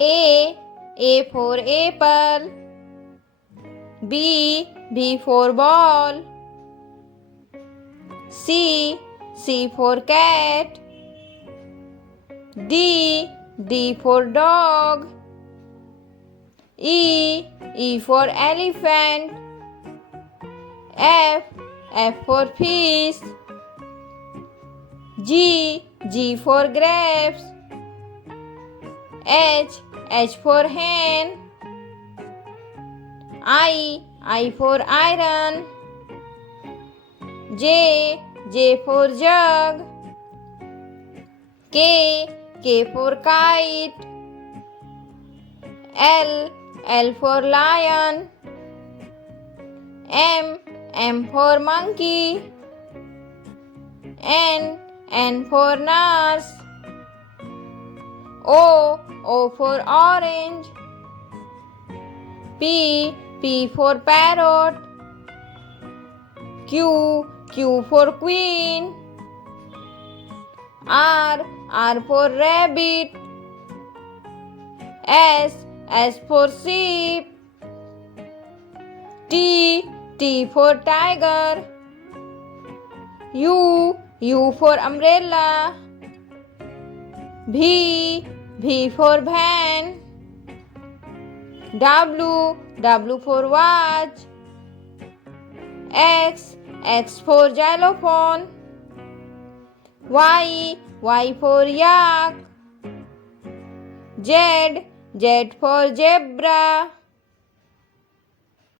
A for apple. B for ball. C for cat. D for dog. E for elephant. F for fish. G for grapes. H for hen. I for iron. J for jug. K for kite. L for lion. M for monkey. N for nurse. O for orange. P for parrot. Q for queen. R for rabbit. S for sheep. T for tiger. U for umbrella. V for van. W for watch. X for xylophone. Y for yak. Z for zebra.